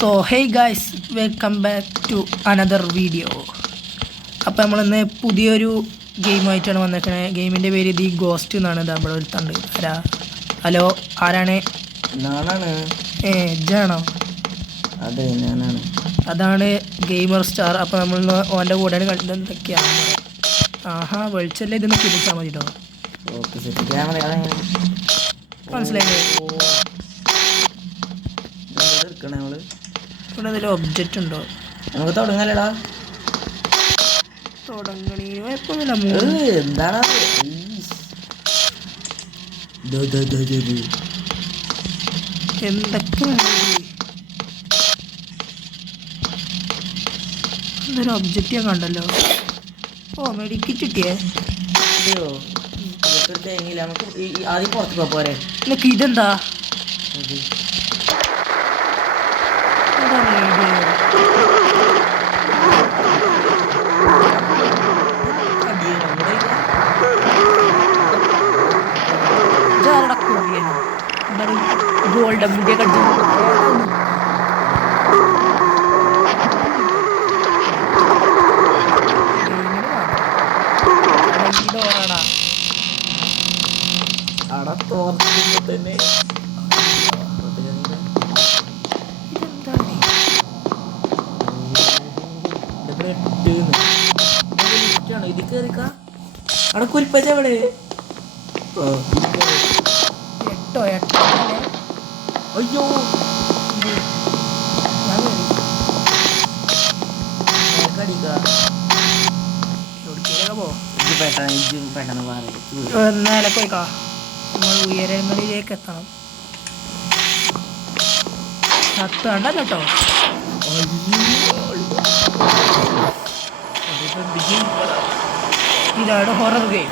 So hey guys, welcome back to another video. അപ്പോൾ നമ്മളിന്ന് പുതിയൊരു ഗെയിമായിട്ടാണ് വന്നേക്കണേ. ഗെയിമിൻ്റെ പേര് ദി ഗോസ്റ്റ് എന്നാണ്. നമ്മുടെ ഒരു തണ്ട് ആരാ? ഹലോ, ആരാണ്? ജാണോ? അതെ, ഞാനാണ്. അതാണ് ഗെയിമർ സ്റ്റാർ. അപ്പോൾ നമ്മൾ ഓൻ്റെ കൂടെയാണ് കളിക്കുന്നത്. എന്തൊക്കെയാണ്? ആഹാ, വെളിച്ചല്ലേ, ഇതൊന്ന് പിടിച്ചാൽ മതി കേട്ടോ. മനസ്സിലായില്ലേ? ഇവിടെ എന്തെങ്കിലും ഒബ്ജക്റ്റ് ഉണ്ടോ? നമുക്ക് തുടങ്ങലടാ. തുടങ്ങണി കുഴപ്പമൊന്നുമില്ല. എന്താണ് എന്തൊക്കെ എന്തൊരു ഒബ്ജക്റ്റ് ഞാൻ കണ്ടല്ലോ. ഓ, മെഡിക്കിറ്റ് കിട്ടിയേ. നമുക്ക് ആദ്യം പുറത്ത് പോരെ. നിനക്ക് ഇതെന്താ? ഗോൾഡ് മുടിയെ കടിച്ചു. തന്നെ ഇത് കേറിക്ക അവിടെ കുരിപ്പച്ചവിടെ. അയ്യോ, നേരെ പോയിക്കാ. നമ്മൾ ഉയരങ്ങളിലേക്ക് എത്തണം. സത്ത് കണ്ടല്ലോ കേട്ടോ. ഇതാണ് ഹൊറർ ഗെയിം.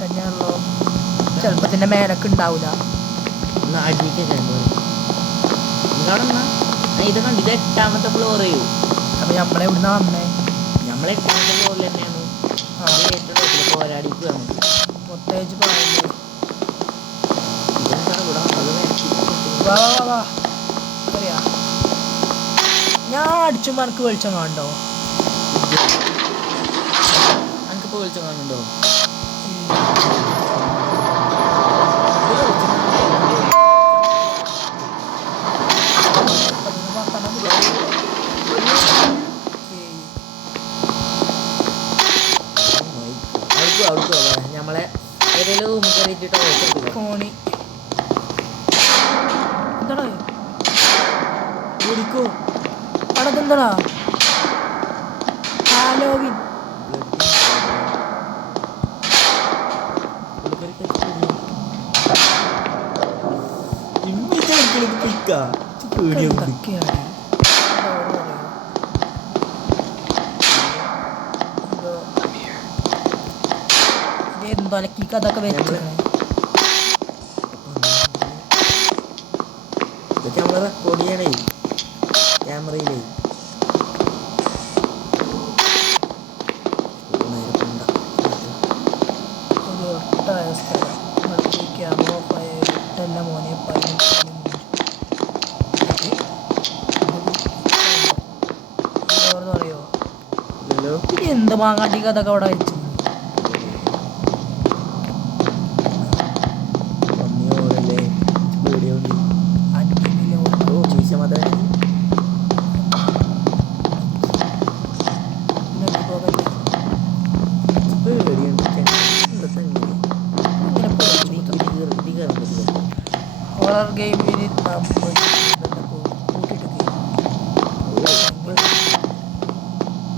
തന്നെയാണല്ലോ. ചിലപ്പോൾ ഇതിൻ്റെ മേലൊക്കെ ഉണ്ടാവില്ല. ഇത് കണ്ടിത് 8ാമത്തെ ഫ്ലോർ ചെയ്യൂ. അപ്പൊ നമ്മളെവിടുന്ന വന്നേ? നമ്മളെ 8ാമത്തെ ഫ്ലോറിൽ തന്നെയാണ്. ഏറ്റവും പോരാടിക്കുക പ്രത്യേകിച്ച് പറയുന്നത്. അറിയാ, ഞാൻ അടിച്ചുമ്പോ എനിക്ക് വെളിച്ചം കാണണ്ടോ? എനിക്കിപ്പോ വെളിച്ചം കാണുന്നുണ്ടോ? നമ്മളെ ഏതെങ്കിലും റൂമിൽ കയറിയിട്ട് ഫോണി എന്താടാ ഓടിക്കോ. അവിടെ എന്താടാ? ഹാലോവിൻ. അതൊക്കെ വെച്ച് നമ്മൾ റെക്കോർഡ് ചെയ്യണേ ക്യാമറയിലേ. അറിയോ എന്ത് മാങ്ങാട്ടി കഥക്കെ അവിടെ വെച്ചു. ഹൊറർ ഗെയിമിൽ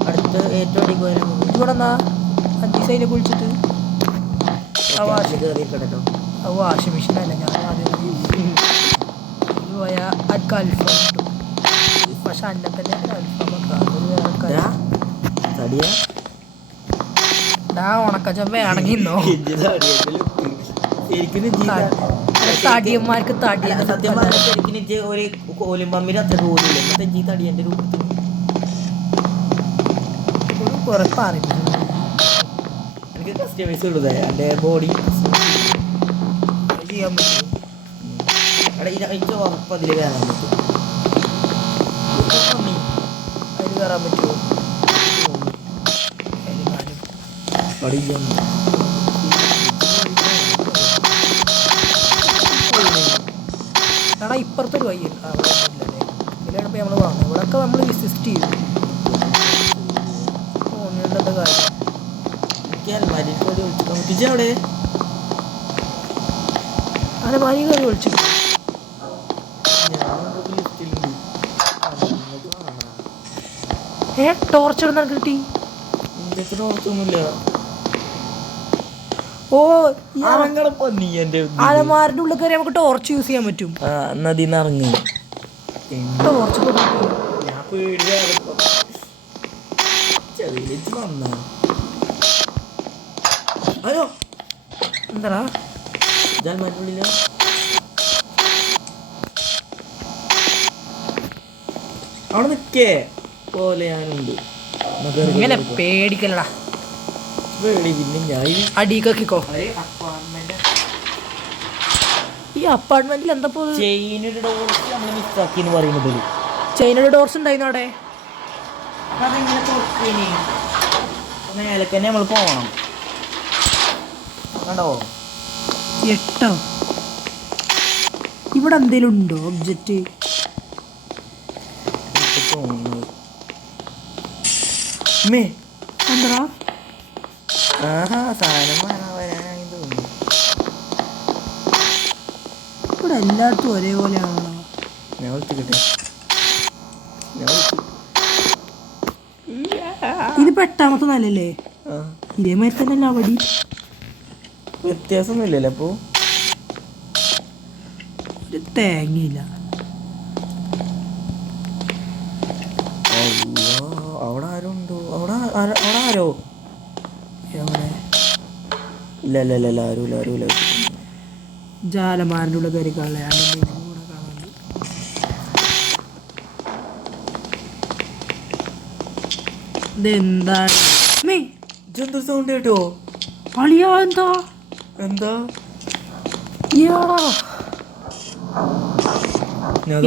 അടുത്ത് ഏറ്റവും ഇവിടെ എന്നാ 5 സൈഡിൽ കുളിച്ചിട്ട് കേട്ടോ. വാഷിംഗ് മെഷീനല്ല, ഞാൻ ആദ്യം പോയാൽ അൽഫാം കിട്ടും. പക്ഷെ അന്നെ തന്നെ അൽഫാമൊക്കെ ഉണക്കച്ച വേണമെങ്കിൽ തടിയന്മാർക്ക് തടി. സത്യം പറഞ്ഞാൽ ശരിക്കും ഒരു കോലും പമ്പിന് അത്ര പോലില്ല. ഈ തടി എൻ്റെ രൂപത്തിൽ കുറെ പറഞ്ഞു. എനിക്ക് കസ്റ്റമൈസ് ഉള്ളത് എൻ്റെ ബോഡി കയറാൻ പറ്റുമോ? അവിടെ എനിക്ക് ഉറപ്പ് അതിൽ കയറാൻ പറ്റും. അതിൽ കയറാൻ പറ്റുമോ? അവിടെ ഇല്ല. എടാ ഇപ്പുറത്തൊരു വഴി അവിടെ ഇല്ലല്ലേ? ഇതിലാണ് ഇപ്പോൾ നമ്മൾ വാങ്ങുന്നത്. ഇവിടെയൊക്കെ നമ്മൾ വിസിറ്റ് ചെയ്തു. തോന്നിയുടെ കാര്യം അവിടെ അലമാരി കയറി വിളിച്ചു. ടോർച്ച് എവിടെ നിന്ന് കിട്ടി? ടോർച്ചൊന്നുമില്ല. ഓ അലമാരിന്റെ ഉള്ളിൽ കയറി നമുക്ക് ടോർച്ച് യൂസ് ചെയ്യാൻ പറ്റും. നദിന്ന് ഇറങ്ങി ടോർച്ച് ഞാൻ പേടിച്ച് വന്നാ. ഹലോ എന്താടാ ജാൽമാറ്റുള്ളില്ല. അവിടെ നിക്കേ പോലെ ഞാനുണ്ട്. ഇങ്ങനെ പേടിക്കലടാ. പേടി പിന്നെ ഞാൻ അടിക്കോ. ഈ അപ്പാർട്ട്മെന്റിൽ എന്താ ചെയിനയുടെ ഡോർസ് നമ്മൾ മിസ്സാക്കിന്ന് പറയുന്നത്. ചൈനയുടെ ഡോർസ് ഉണ്ടായിരുന്നു അവിടെ. അതെങ്ങനെ തുറക്കേനി? മേലേക്ക് തന്നെ നമ്മൾ പോകണം. കണ്ടോ 8 ഇവിടെ എന്തേലും ഉണ്ടോ ഒബ്ജക്റ്റ്? എന്താ സാധനം വരാനായി തോന്നുന്നു. ഇവിടെ എല്ലായിടത്തും ഒരേപോലെയാണല്ലോ. ഞാൻ വിളിച്ചിട്ടെ ഇതിപ്പോ 8ാമത്തെ നിലല്ലേ? ഇതേമാതിരി തന്നെ അവിടെ വ്യത്യാസമൊന്നുമില്ലല്ലോ. അപ്പോ ഒരു തേങ്ങയില്ല. അവിടെ ആരോ ഉണ്ടോ? അവിടെ ആരോ? എവിടെ? ഇല്ല ആരുമില്ല. ജാലമാരിൻ്റെ ഉള്ളിൽ കയറി കാണാൻ ഇതെന്താണ്? ഇതെന്തൊരു സൗണ്ട് കേട്ടോ? അളിയാ എന്താ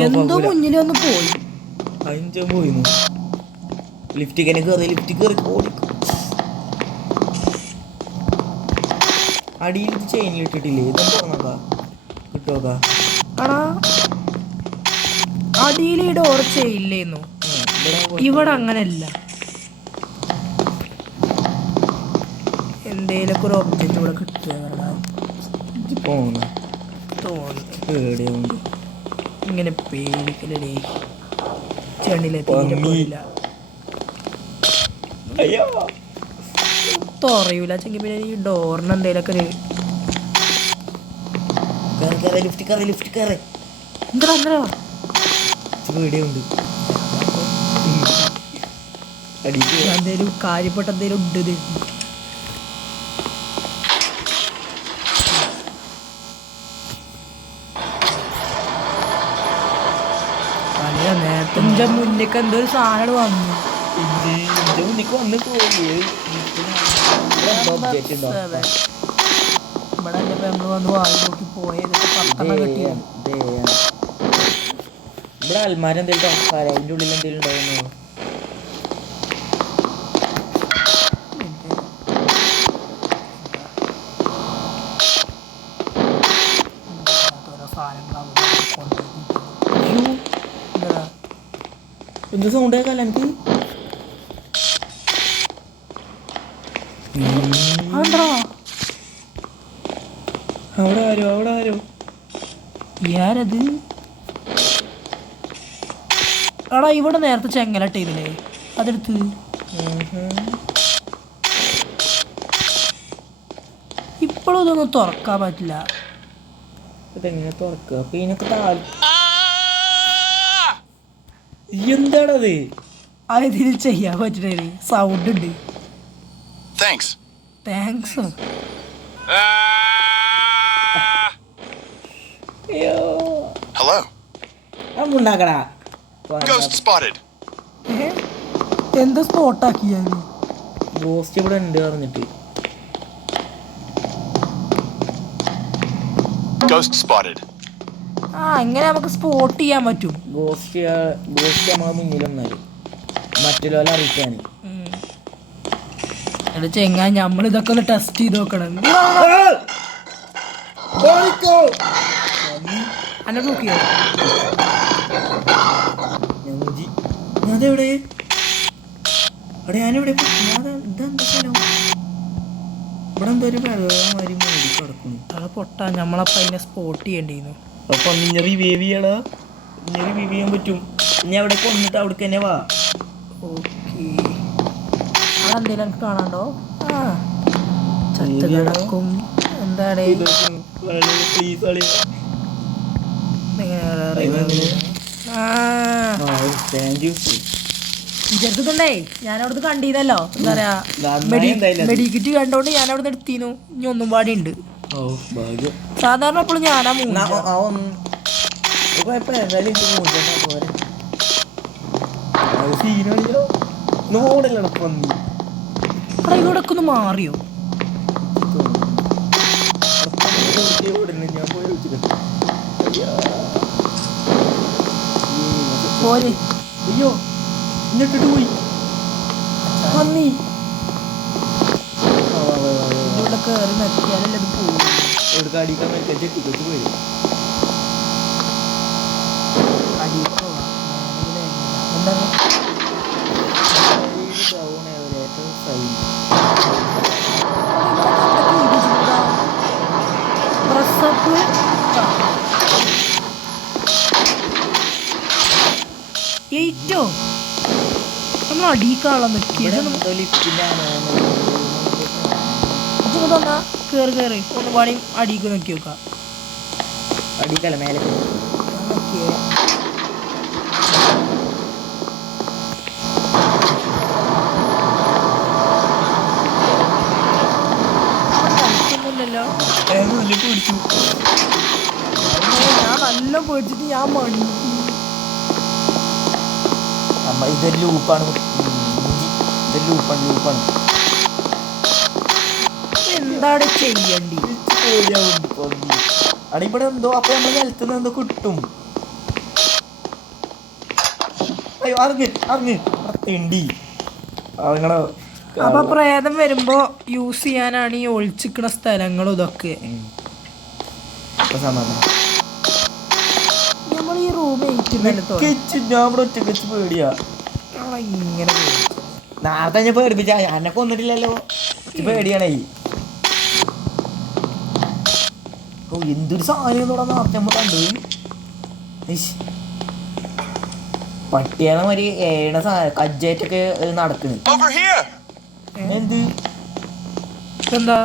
എന്തോ മുന്നിൽ ഒന്ന് പോയി. അതിൻ്റെ പോയിരുന്നു. ലിഫ്റ്റ് കയറി ഓടിക്കും. അടിയിൽ ചെയിനിലിട്ടിട്ടില്ലേ? ഇതെന്താ നോക്കാം കിട്ടുമോക്കാ? ആടാ അടിയിൽ ഈ ഡോർ ചെയ്യില്ലേന്നു. ഇവിടെ അങ്ങനെയല്ല. എന്തേലൊക്കെ ഒരു ഒബ്ജക്റ്റ് ഇവിടെ കിട്ടുക തോന്നുന്നു. ഇങ്ങനെ പേടിക്കലേ ചെണ്ണിലെ തീരെ പോയില്ല. അറിയൂല ചെങ്കി പിന്നെ ഈ ഡോറിന് എന്തേലൊക്കെ എന്തേലും കാര്യപ്പെട്ട എന്തേലും ഉണ്ട്. നേരത്തെ മുന്നേക്ക് എന്തോ ഒരു സാധനം വന്നു. ഇവിടെ നമ്മള് വന്ന് വാങ്ങി നോക്കി പോയത് 10 കിട്ടിയ. ഇവിടെ അൽമാര എന്തെങ്കിലും അതിൻ്റെ ഉള്ളിൽ എന്തെങ്കിലും ഉണ്ടാവുന്നു. എന്ത് സൗണ്ട് കേൾക്കാല്ല എനിക്ക്? അവിടെ ആരോ ഞാനത് എടാ ഇവിടെ നേരത്തെ ചെങ്ങലട്ട ഇതില്ലേ അതെടുത്ത് ഇപ്പോഴും ഇതൊന്നും തുറക്കാൻ പറ്റില്ല. ഇതെങ്ങനെ തുറക്കുക? അപ്പൊ ഇതിനൊക്കെ എന്താണത്? അതിൽ ചെയ്യാൻ പറ്റണേ സൗണ്ട് ഉണ്ട്. താങ്ക്സ്. എന്താ സ്പോട്ടാക്കിയാല് ഗോസ്റ്റ് ഇവിടെ ഉണ്ട് പറഞ്ഞിട്ട് Ghost spotted. ആ ഇങ്ങനെ നമുക്ക് സ്പോട്ട് ചെയ്യാൻ പറ്റും. ഗോസ്റ്റ് നമ്മളെ മുന്നിൽ വന്നാല് മറ്റുള്ള അറിയിക്കാൻ. എടാ ചെങ്ങാ നമ്മൾ ഇതൊക്കെ ഒന്ന് ടെസ്റ്റ് ചെയ്ത് നോക്കണം. അന്നെ നോക്കിയോ? ഞാനെവിടെ അവിടെ ഞാനിവിടെ ഇതെന്താ സ്ഥലം? ഇവിടെ എന്തോ ഒരു വെള്ളമാതിരി മൂടി കിടക്കുന്നു. അത് പൊട്ടാ നമ്മളപ്പം അതിനെ സ്പോട്ട് ചെയ്യേണ്ടിയിരുന്നു. അപ്പൊ ഇനി റിവൈവ് ചെയ്യണോ? ഇനി റിവൈവ് ചെയ്യാൻ പറ്റും. ഇനി അവിടെ കൊന്നിട്ട് അവിടേക്ക് തന്നെ വാ. ഓക്കെ അവിടെ എന്തെങ്കിലും എനിക്ക് കാണാണ്ടോ? ആ ചത്ത് കിടക്കും. എന്താണ് പ്ലീസ് കളി. Thank you. വിചാരിച്ചിട്ടുണ്ടേ ഞാൻ അവിടുന്ന് കണ്ടീനല്ലോ. എന്താ പറയാ മെഡിക്കറ്റ് കണ്ടോണ്ട് ഞാൻ അവിടുന്ന് എടുത്തീന്നു. ഇനി ഒന്നും പാടി ഉണ്ട്. സാധാരണ എപ്പോഴും ഞാനാ ഇവിടൊക്കെ ഒന്ന് മാറിയോ? പോരെ അയ്യോ എന്നിട്ടിട്ട് പോയി നന്ദി. ഇവിടെ കയറി നിർത്തിയാലല്ലേ അത് പോകും. എവിടെ അടിക്കാൻ വെച്ചാൽ ചെട്ടിക്കൊച്ച് പോയി. എന്താണ് പ്രസപ്പ് ഏറ്റോ നമ്മൾ അടിക്കാളാൻ നിൽക്കിയത്. തന്നാ കയറി കയറി ഒന്ന് പാടി അടിക്ക് നോക്കി നോക്കാം. അടിക്കല്ല മേലെ ല്ലോ പിടിച്ചു. ഞാൻ നല്ല പേടിച്ചിട്ട് ഞാൻ മണി. ഇതൊരു ലൂപ്പാണ്. ഇതൊരു ലൂപ്പാണ്. എന്താണ് ചെയ്യണ്ടി? അവിടെ ഇവിടെ എന്തോ അപ്പൊ നമ്മൾ നിലത്തുനിന്ന് എന്തോ കിട്ടും. അയ്യോ അറിഞ്ഞ് തിണ്ടി നിങ്ങളോ. അപ്പൊ പ്രേതം വരുമ്പോ യൂസ് ചെയ്യാനാണ് ഈ ഒളിച്ചിക്കണ സ്ഥലങ്ങളും ഇതൊക്കെ. നമ്മൾ ഈ റൂം ഞാൻ ഇവിടെ ഒറ്റ വെച്ച് പേടിയാ. ഇങ്ങനെ നേരത്തെ ഞാൻ പേടിപ്പിച്ച എന്നെ കൊന്നിട്ടില്ലല്ലോ. പേടിയാണേ. ഓ എന്തൊരു സാധനം നേരത്തെ നമ്മൾ കണ്ടത്. പട്ടിയാണ് ഒരു ഏഴ കജ്ജായിട്ടൊക്കെ നടക്കുന്നത്. എന്ത് എന്താ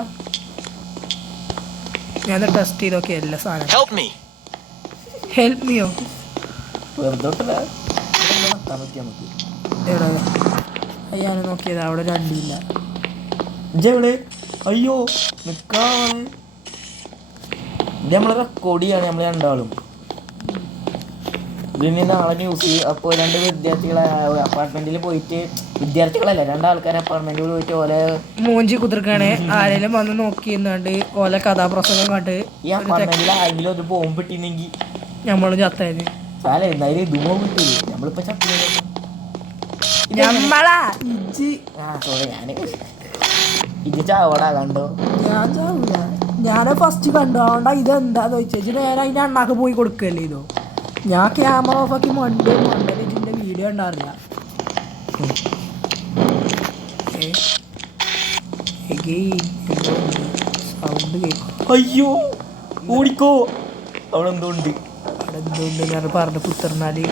ഞാൻ ടെസ്റ്റ് ചെയ്തൊക്കെ എല്ലാ സാധനം. ഹെൽപ്പ് മീയോ വെറുതെ എവിടെ അയ്യാനെ നോക്കിയത് അവിടെ ഒരു അടിയില്ല. ഇജെവിടെ? അയ്യോ നിക്കാണ്. ഇത് നമ്മൾ റെക്കോർഡ് ചെയ്യാണ് നമ്മൾ രണ്ടാളും. ഇതിന് നാളെ ന്യൂസ്. അപ്പോൾ രണ്ട് വിദ്യാർത്ഥികളെ അപ്പാർട്ട്മെന്റിൽ പോയിട്ട്, വിദ്യാർത്ഥികളല്ല രണ്ടാൾക്കാർ അപ്പാർട്ട്മെന്റിൽ പോയിട്ട് ഓലെ മൂഞ്ചി കുതിർക്കാണ്. ആരെങ്കിലും വന്ന് നോക്കിയിരുന്നാണ്ട് ഓലെ കഥാപ്രസംഗം കണ്ട് ഈ അപ്പാർട്ട്മെന്റിൽ ആരെങ്കിലും ഒരു ബോംബ് ഇട്ടിരുന്നെങ്കിൽ നമ്മളും ചത്തായത്. സാല എന്തായാലും ഇതുമോ കിട്ടില്ല. നമ്മളിപ്പോ ചത്തി നമ്മളാ സോറി ഞാൻ ഇത് ചാവടാ കണ്ടോ. ഞാൻ ചാവൂല. ഞാനെ ഫസ്റ്റ് കണ്ടു. അതുകൊണ്ടാ ഇതെന്താന്ന് ചോദിച്ചു. നേരെ അതിൻ്റെ അണ്ണാക്ക് പോയി കൊടുക്കല്ലേ ഇതോ. ഞാൻ ക്യാമറ ഓഫാക്കി മണ്ടലിന്റെ വീഡിയോ ഉണ്ടാറില്ല. സൗണ്ട് കേൾക്കും. അയ്യോ ഓടിക്കോ. അവിടെ എന്തോണ്ട് ഞാൻ പറഞ്ഞ പുത്തർന്നാല്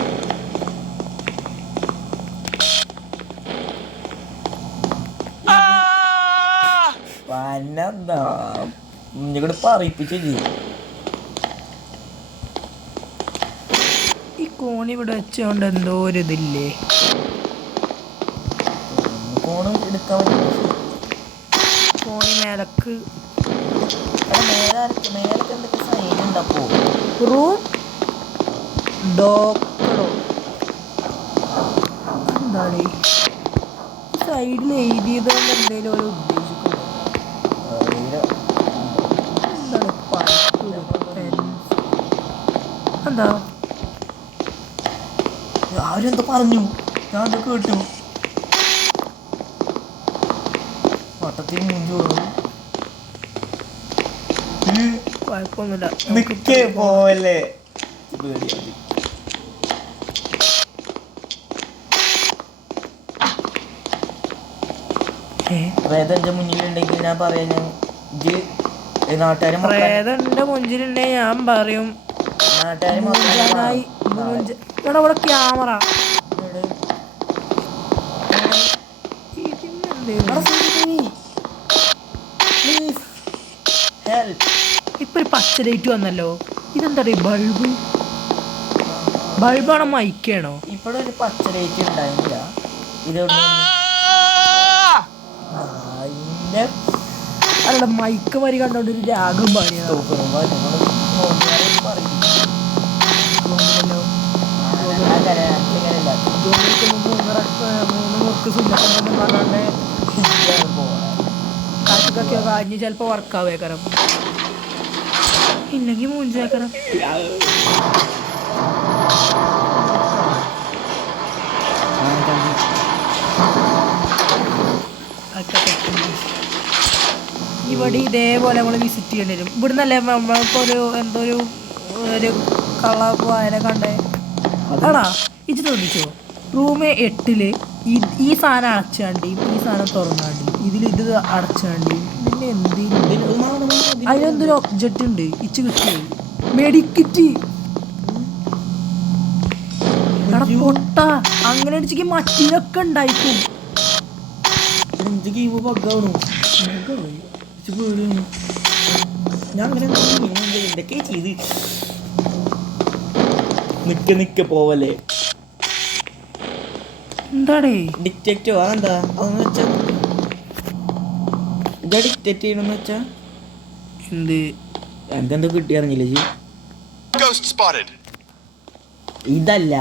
പന്നെന്താ ഇങ്ങോട്ട് പറയിപ്പിച്ചേ. ഈ കോണി ഇവിടെ വെച്ചോണ്ട് എന്തോ ഒരു ഇതില്ലേ. ഫോണ് എടുക്കാൻ പറ്റില്ല. കോണി മേലക്ക് മേലൊക്കെ എന്തൊക്കെ സൈൻ ഉണ്ടപ്പോ. റൂം ഡോക്ടറോ എന്താണ് സൈഡിൽ എഴുതിയതുകൊണ്ട് എന്തെങ്കിലും ഒരു ഉദ്ദേശിക്കുന്നു. എന്താണ് എന്താ അവരെന്തോ പറഞ്ഞു, ഞാൻ അത് കേട്ടു. വട്ടത്തിൽ മുഞ്ചു കുഴപ്പമൊന്നുമില്ല. നിക്കേ പോവല്ലേ. പേടിയാതി. പ്രേതന്റെ മുന്നിലുണ്ടെങ്കിൽ ഞാൻ പറയാ, നാട്ടുകാരെ പ്രേതന്റെ മുന്നിലുണ്ടെങ്കിൽ ഞാൻ പറയും ഇവിടെ ക്യാമറ ഇപ്പൊ ഒരു പച്ച ലൈറ്റ് വന്നല്ലോ. ഇതെന്താ ബൾബ്? ബൾബാണോ മൈക്കാണോ? ഇപ്പോഴൊരു പച്ച ലൈറ്റ് ഉണ്ടായില്ല. അല്ല മൈക്ക് വരി കണ്ടോണ്ട് ഒരു രാഗം പാടിയാ. കാഞ്ഞ് ചിലപ്പോ വർക്കാവേക്കരം, ഇല്ലെങ്കിൽ മൂഞ്ചേക്കരം. ഇവിടെ ഇതേപോലെ നമ്മൾ വിസിറ്റ് ചെയ്യേണ്ടി വരും. ഇവിടുന്നല്ലേ നമ്മളിപ്പോൾ എന്തോ ഒരു കള്ള വായന കണ്ടേ. ആടാ ഇത് തോന്നിച്ചോ, റൂമ് 8 ഈ സാധനം അടച്ചാണ്ടി ഈ സാധനം തുറന്നാണ്ടി ഇത് അടച്ചാണ്ടി പിന്നെ അതിനെന്തൊരു ഒബ്ജക്റ്റ് ഉണ്ട് ഇച്ച് കിട്ടിയത് മെഡിക്കിറ്റ്. പൊട്ട അങ്ങനെ അടിച്ചെങ്കിൽ മറ്റൊക്കെ ഉണ്ടായിരിക്കും. ഞാൻ എന്തൊക്കെ ചെയ്ത് നിക്ക പോവല്ലേ. എന്താടേ ഡിറ്റക്റ്റോ അതെന്താ? അതെന്ന് വെച്ചാ ഇതാ ഡിറ്റക്റ്റ് ചെയ്യണമെന്ന് വെച്ചാ എന്ത് എനിക്കെന്തോ കിട്ടിയറിഞ്ഞില്ലേ ജി? ഇതല്ല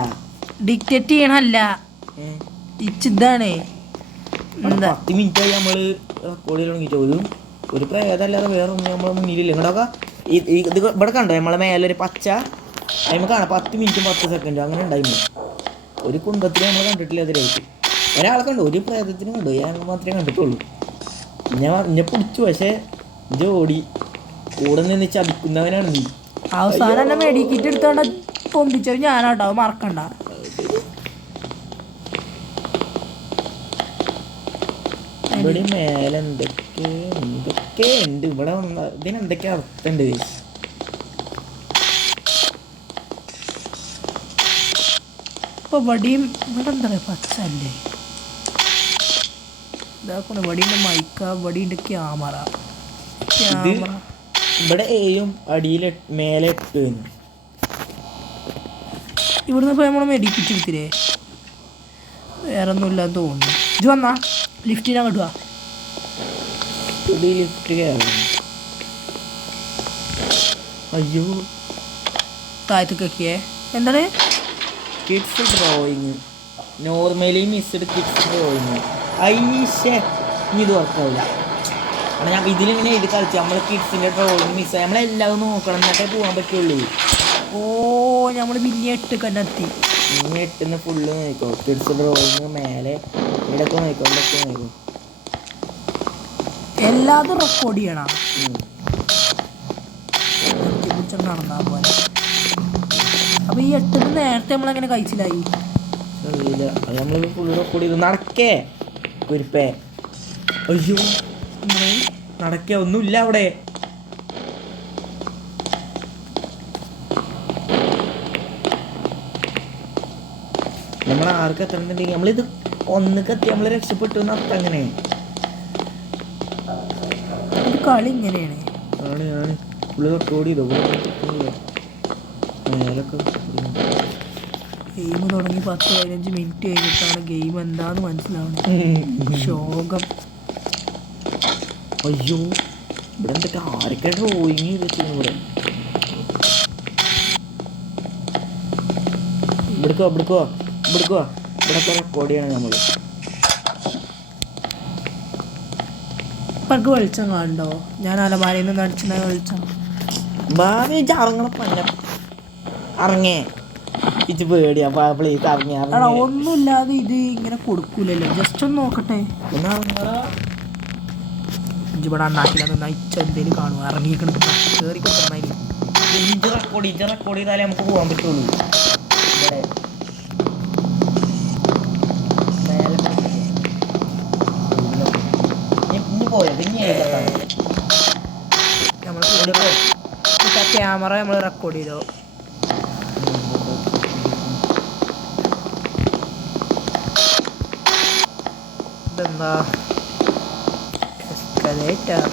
ഡിക്റ്റേറ്റ് ചെയ്യണല്ല, ഇതാണ്. 10 മിനിറ്റായി നമ്മള് റെക്കോർഡ് ചെയ്ത് തുടങ്ങിയിട്ട് ഒരു പ്രേതല്ലാതെ വേറെ ഒന്നും നമ്മളെ മുന്നിലില്ല. ഇങ്ങോട്ടൊക്കെ ഇത് ഇവിടെ കണ്ടോ നമ്മളെ മേലൊരു പച്ച അതിന് കാണാം 10 മിനിറ്റും 10 സെക്കൻഡും അങ്ങനെ ഉണ്ടായിരുന്നു. ഒരു കുന്തത്തിന് നമ്മൾ കണ്ടിട്ടില്ല അതിലായിട്ട്. ഒരാളെ കണ്ടു, ഒരു പ്രേതത്തിന് കണ്ടു, ഞാൻ മാത്രമേ കണ്ടിട്ടുള്ളൂ. എന്നെ പിടിച്ചു, പക്ഷേ ഓടി കൂടെ നിന്ന് ചതിക്കുന്നവനാണ് നീ. അവസാനം എന്നെ മെഡിക്കിറ്റ് എടുത്തോണ്ട് പൊമ്പിച്ചത് ഞാനാട്ടോ, മറക്കണ്ട. ഇവിടെ മേലെ എന്തൊക്കെ ഉണ്ട്. ഇവിടെ ഇതിനെന്തൊക്കെ അർത്ഥമുണ്ട്? ഇപ്പൊ വടിയും ഇവിടെ എന്താ പറയുക പച്ചല്ലേ ഇതാക്കണ വടീൻ്റെ മൈക്ക, വടീൻ്റെ ക്യാമറ. ഇവിടെ ഏയും അടിയിൽ മേലെ 8. ഇവിടുന്ന് ഇപ്പോൾ നമ്മൾ മെഡിക്കിറ്റ് എടുത്തില്ലേ, വേറെ ഒന്നുമില്ലാന്ന് തോന്നുന്നു. ഇത് വന്നാ ലിഫ്റ്റിനാ കിട്ടുക. ലിഫ്റ്റ് കയറും. അയ്യോ താഴത്തേക്കൊക്കെ എന്താണ് kids drawing, normally missed kids drawing. അയ്യേ ഇനി ഇത് വർക്കാവില്ല. കാരണം ഞാൻ ഇതിലിങ്ങനെ എഴുതി കളിച്ചു. നമ്മൾ കിഡ്സിൻ്റെ ഡ്രോയിങ് മിസ് നമ്മളെല്ലാം നോക്കണം, എന്നിട്ടേ പോകാൻ പറ്റുള്ളൂ. ഓ നമ്മൾ പിന്നെ 8 കണ്ടെത്തി. ഇനി 8 ഫുള്ള് നോക്കോ. കിഡ്സ് ഡ്രോയിങ് മേലെ ഇവിടെയൊക്കെ നോക്കോ, ഇതൊക്കെ നോക്കോ. എല്ലാതും റെക്കോർഡ് ചെയ്യണം. നടന്നാ പോലെ. അപ്പൊ ഈ 8 നേരത്തെ നമ്മളെങ്ങനെ കഴിച്ചില്ലായി? അത് നമ്മൾ ഫുള്ള് റെക്കോർഡ് ചെയ്തു. നടക്കേ കുരിപ്പേ. അയ്യോ നടക്കേ, ഒന്നുമില്ല അവിടെ. നമ്മൾ ആർക്ക് എത്തണമെന്നുണ്ടെങ്കിൽ നമ്മളിത് ഒന്നിക്കെത്തി നമ്മൾ രക്ഷപ്പെട്ടു എന്നർത്ഥം. അങ്ങനെ കളി ഇങ്ങനെയാണ്. ആണ് ഫുള്ള് റെക്കോർഡ് ചെയ്തോ. മേലൊക്കെ ഗെയിം തുടങ്ങി 10-15 മിനിറ്റ് കഴിഞ്ഞിട്ടാണ് ഗെയിം എന്താന്ന് മനസ്സിലാവുന്നത്. ശോകം. അയ്യോ ഇവിടെ എന്തൊക്കെ ആരൊക്കെ ഡ്രോയിങ് ചെയ്തിട്ടുണ്ട്. ഇവിടേക്കോ ഇവിടൊക്കെ റെക്കോർഡ് ചെയ്യണം നമ്മൾ. ഇപ്പൊക്ക് വെളിച്ചം കാണണ്ടോ? ഞാൻ അലമാരയിൽ നിന്ന് അടിച്ചിട്ടുണ്ടായ വെളിച്ചം. ഭാവി ജാറങ്ങളെ പന്ന ഇറങ്ങേ ഇച്ച് പേടിയാ പ്ലീസ് ഇറങ്ങി എടാ ഒന്നുമില്ലാതെ ഇത് ഇങ്ങനെ കൊടുക്കൂലല്ലോ, ജസ്റ്റ് ഒന്ന് നോക്കട്ടെ. ഇവിടെ ഉണ്ടാക്കില്ല നയിച്ച എന്തേലും കാണും ഇറങ്ങിക്കണം കയറി കൊടുക്കണ. റെക്കോർഡ് ചെയ്താലേ നമുക്ക് പോകാൻ പറ്റുള്ളൂ. ഇവിടെ മേലെ ഇനി പോയത് ഇനി നമ്മൾ ക്യാമറ നമ്മൾ റെക്കോർഡ് ചെയ്തോ. ഇതെന്താ എസ്കലേറ്റർ?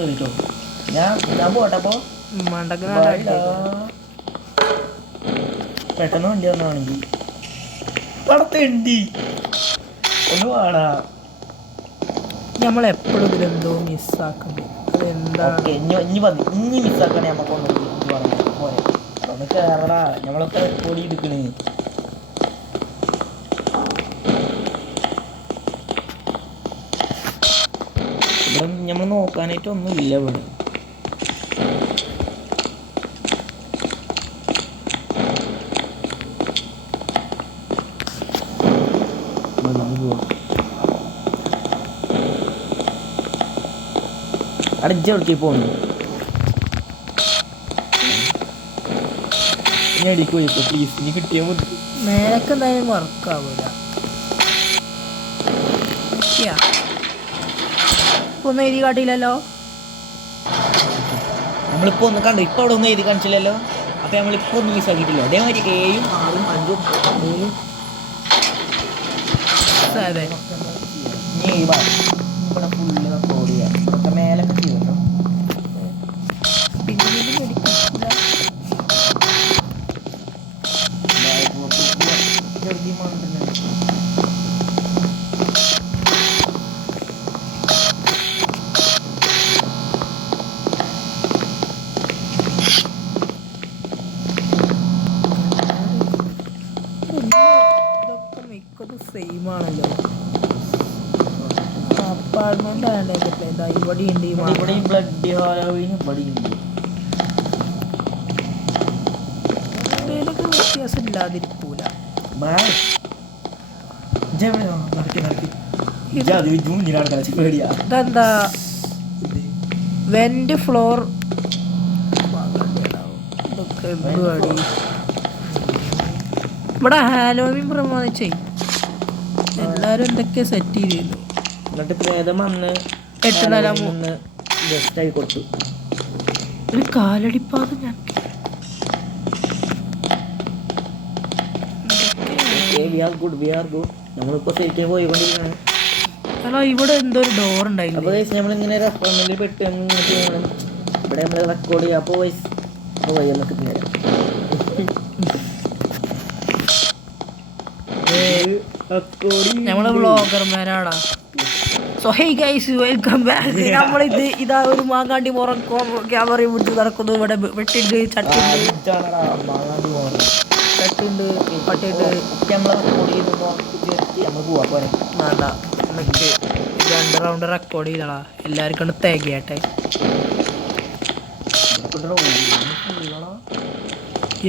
കേറിട്ടോ ഞാൻ പോട്ടപ്പോ പെട്ടെന്ന് വണ്ടി വന്നാണെങ്കിൽ ഒന്ന് പാടാ. നമ്മളെപ്പോഴും ഇതിലെന്തോ മിസ്സാക്കുന്നു. അതെന്താണ്? ഇനി മിസ്സാക്കണേ നമുക്ക് പോരെ ഒന്ന് കേറടാ. നമ്മളൊക്കെ റെക്കോർഡ് ചെയ്തിക്കണേ. ഇവിടെ നമ്മൾ നോക്കാനായിട്ട് ഒന്നുമില്ല. ഇവിടെ അടിച്ചെടുക്കി പോന്നു. ഞാൻ അടിക്ക് പോയിക്കോ പ്ലീസ്. ഇനി കിട്ടിയാൽ മതി. മേലക്ക് എന്തായാലും വർക്കാവൂല. ഒന്നും എഴുതി കാട്ടിയില്ലല്ലോ. നമ്മളിപ്പോ ഒന്ന് കണ്ടു. ഇപ്പൊ അവിടെ ഒന്നും എഴുതി കാണിച്ചില്ലല്ലോ. അപ്പൊ നമ്മളിപ്പോ ഒന്നും മിസ്സാക്കിയിട്ടില്ല. അതേമാതിരി 7ഉം 6ഉം 5ഉം 3ഉം ഇനി ഇവിടെ ഫുള്ള് റെക്കോർഡ് ചെയ്യാം. ഇതൊക്കെ മേലൊക്കെ ചെയ്തോ. ഇതൊക്കെ മിക്കത് സെയിം ആണല്ലോ. അപ്പാർട്ട്മെന്റ് ആയതുകൊണ്ട് ഇവിടെ ഉണ്ട്. ഇവിടെ ബ്ലഡ് ഹാലോവീൻ ഇവിടെ ഉണ്ട്. വ്യത്യാസം ഇല്ലാതിരിക്കൂല. ഇതെന്താ വെന്റ് ഫ്ലോർ? ഇതൊക്കെ എന്തുവാടി? ഇവിടെ ഹാലോവിൻ പ്രമാണിച്ചേ എല്ലാരും എന്തൊക്കെ സെറ്റ് ചെയ്തിരുന്നു. എന്നിട്ട് പ്രേതം വന്ന് 8 നില ജസ്റ്റ് ആയി കൊടുത്തു. ഒരു കാലടിപ്പാത. ഞാൻ നമ്മളിപ്പോ ശരിക്കും പോയിക്കൊണ്ടിരിക്കുകയാണ്. ഹലോ, ഇവിടെ എന്തോ ഒരു ഡോർ ഉണ്ടായില്ല. അപ്പൊ നമ്മളിങ്ങനെ റെസ്റ്റോറൻറ്റിൽ പെട്ട് ഇവിടെ നമ്മൾ റെക്കോർഡ് ചെയ്യാം. അപ്പൊ നമുക്ക് നമ്മള് വ്ളോഗർമാരാടാ. So hey guys, welcome back. നമ്മളിത് ഇതാ ഒരു മാങ്ങാണ്ടി മുറം ക്യാമറയും പിടിച്ച് നടക്കുന്നു. ഇവിടെ വെട്ടുണ്ട്, ചട്ടുണ്ട്, പട്ടിണ്ട്. വേണ്ട, നമുക്ക് 2 റൗണ്ട് റെക്കോർഡ് ചെയ്തടാ. എല്ലാവർക്കും തികയട്ടെ.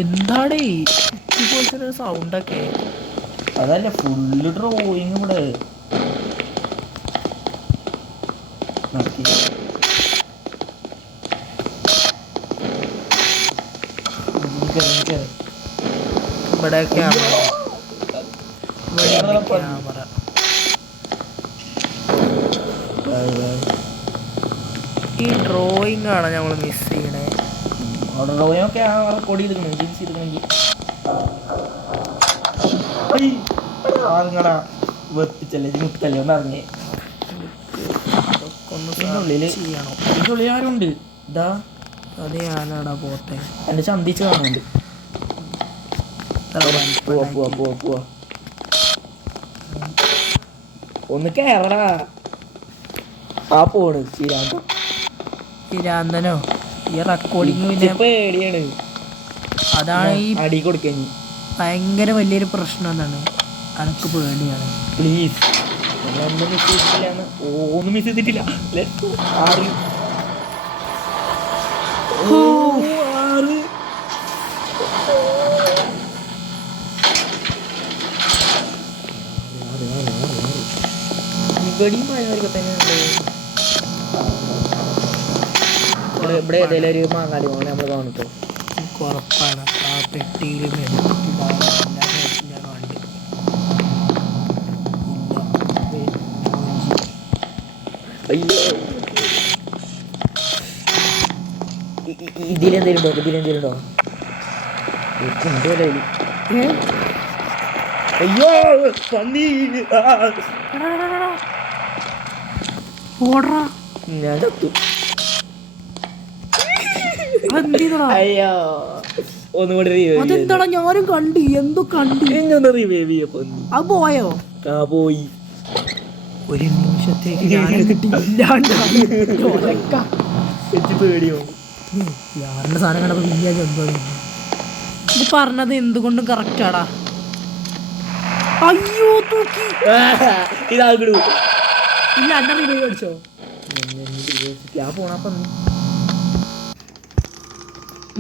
എന്താടേ ഇപ്പോഴത്തെ സൗണ്ടൊക്കെ? അതല്ല ഫുള്ള് ഡ്രോയിങ് ഇവിടെ നടക്കി. ഇവിടെ ക്യാമറ ഈ ഡ്രോയിങ് ആണ് നമ്മൾ മിസ് ചെയ്യണേ. അവിടെ ഡ്രോയിങ് ഒക്കെ റെക്കോർഡ് ചെയ്തിരിക്കണം. ജീൻസ് ചെയ്തിരിക്കണമെങ്കിൽ വെപ്പിച്ചല്ലേ മുത്തല്ലേ ഒന്ന് ഇറങ്ങി. ഇതിനുള്ളിൽ ആരുണ്ട്? ഇതാ അത് ഞാനാടാ പോത്തെ. എന്റെ ചന്തിച്ച് കാണുന്നുണ്ട്. ഒന്ന് കേറടാ. ആ പോണ് ചിരാന്തനോ ഈ റെക്കോർഡിങ് പേടിയാണ്. അതാണ് ഈ അടി കൊടുക്കാൻ ഭയങ്കര വലിയൊരു പ്രശ്നം. എന്താണ് അനക്ക് പേടിയാണ്. പ്ലീസ് ഒന്നും മിസ് ചെയ്തിട്ടില്ല. ഒന്നും മിസ് ചെയ്തിട്ടില്ല. Let's go. 6. ഓ 6. ഇവിടെയും പഴയവരൊക്കെ തന്നെയുണ്ട്. ഇവിടെ ഏതെങ്കിലും ഒരു മാങ്ങാടി പോലെ നമ്മൾ കാണുട്ടോ. എനിക്ക് ഉറപ്പാണ് ആ പെട്ടിയിൽ അയ്യോ ഇതിലെന്തേലും ഉണ്ടോ? ഇതിലെന്തേലും ഉണ്ടോ? അയ്യോ പന്നി. ഓടറാ ഞാൻ ചത്തു. അയ്യോ ഒന്നുകൂടി റിവൈവ്. അതെന്താടാ ഞാനും കണ്ടു, എന്തോ കണ്ടു. എന്നൊന്ന് റിവൈവ് ചെയ്യ പന്നി. അത് പോയോ? ആ പോയി. ഒരു നിമിഷത്തേക്ക് ഞാനും കിട്ടിയില്ലാണ്ടായി. പേടിയോ യാറിന്റെ സാധനം കണ്ടപ്പോ പിന്നെ എന്തോ ഇത് പറഞ്ഞത് എന്തുകൊണ്ടും കറക്റ്റാടാ. അയ്യോ തൂക്കി. ഇതാകിടൂ. ഇല്ല അന്ന റിവൈവ് അടിച്ചോ? ഞാൻ പോണ പന്നി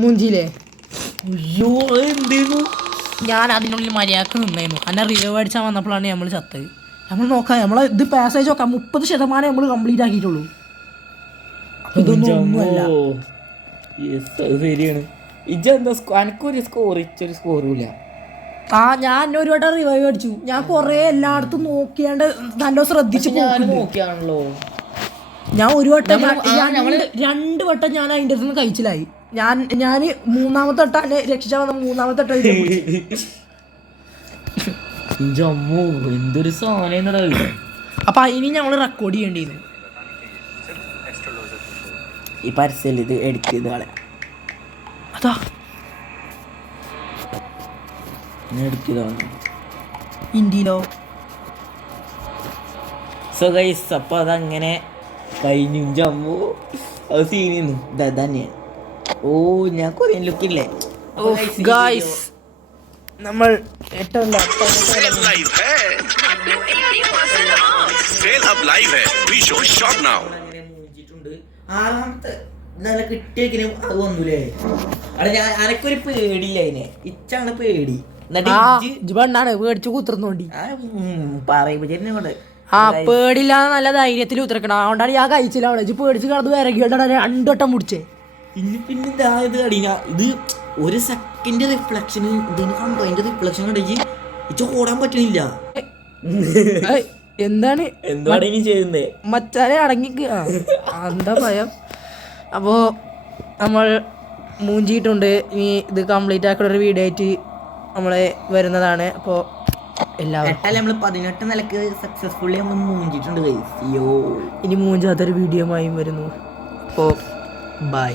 മൂഞ്ചിയില്ലേ? അയ്യോ എന്തേന്നു? ഞാൻ അതിനുള്ളിൽ മര്യാദക്ക് നിന്നായിരുന്നു. അന്നെ റിവൈവ് അടിച്ചാൽ വന്നപ്പോഴാണ് നമ്മൾ ചത്തത്. നമ്മൾ നോക്കാം, നമ്മളെ ഇത് പാസേജ് നോക്കാം. 30% നമ്മൾ കംപ്ലീറ്റ് ആക്കിയിട്ടുള്ളൂ. ഇതൊന്നും ഒന്നുമല്ല. ശരിയാണ്. ഇജെന്താ എനിക്കൊരു സ്കോർ ഇച്ചൊരു സ്കോറും ഇല്ല. ഞാൻ ഒരു വട്ടം റിവൈവ് അടിച്ചു. ഞാൻ കൊറേ എല്ലായിടത്തും നോക്കിയാണ്ട് നല്ല ശ്രദ്ധിച്ചു നോക്കിയാണല്ലോ. ഞാൻ ഒരു വട്ടം 2 വട്ടം ഞാൻ അതിൻ്റെ അടുത്ത് നിന്ന് കഴിച്ചിലായി. ഞാൻ 3-ാമത്തെ വട്ടം എന്നെ രക്ഷിച്ചാൽ വന്ന 3-ാമത്തെ വട്ടം അമ്മോ എന്തൊരു സാധനം. അപ്പൊ ഇനി ഞങ്ങൾ റെക്കോർഡ് ചെയ്യേണ്ടിയിരുന്നു. ഈ പരസ്യം ഇത് എഡിറ്റ് ചെയ്ത് കളയാം. അതാ എഡിറ്റ് ചെയ്ത് കളയാം ഇന്ത്യയിലോ. സോ ഗൈസ് അപ്പൊ അതങ്ങനെ കഴിഞ്ഞു. ജമ്മു അത് സീനിന്നു തന്നെയാണ്. ഓ ഞാൻ കൊറിയൻ ലുക്കില്ലേ. ഗൈസ് നമ്മൾ ആറാമത്തെ നല്ല കിട്ടിയെങ്കിലും അത് വന്നൂലേ. അവിടെ ഞാൻ അനക്കൊരു പേടിയില്ല. അതിനെ ഇച്ചാണ് പേടി. പെണ്ണാണ് പേടിച്ചു കുത്തിർന്നോണ്ടി പറയുമ്പോ കൊണ്ട് പേടില്ലാതെ നല്ല ധൈര്യത്തിൽ ഉത്തരക്കണം. അതുകൊണ്ടാണ് ഞാൻ കഴിച്ചില്ല. അവിടെ പേടിച്ച് കിടന്ന് ഇറങ്ങിയിട്ടാണ് 2 വട്ടം മുടിച്ചേ. പിന്നെ ഇത് കടിഞ്ഞ ഇത് ഒരു സെക്കൻഡ് റിഫ്ലക്ഷൻ ഇതിന് കണ്ടോ? അതിന്റെ റിഫ്ലക്ഷൻ കണ്ടെങ്കിൽ ഇച്ച ഓടാൻ പറ്റണില്ല. എന്താണ് എന്താണ് ഇനി ചെയ്യുന്നേ? മച്ചാനെ അടങ്ങിക്ക്. എന്താ ഭയം. അപ്പോൾ നമ്മൾ മൂഞ്ചിയിട്ടുണ്ട്. ഇനി ഇത് കംപ്ലീറ്റ് ആക്കുന്ന ഒരു വീഡിയോ ആയിട്ട് നമ്മളെ വരുന്നതാണ്. അപ്പോൾ എല്ലാവരും നമ്മൾ 18 നിലക്ക് സക്സസ്ഫുള്ളി നമ്മൾ മൂഞ്ചിട്ടുണ്ട്. ഇനി മൂഞ്ചാത്തൊരു വീഡിയോ ആയും വരുന്നു. അപ്പോൾ ബൈ.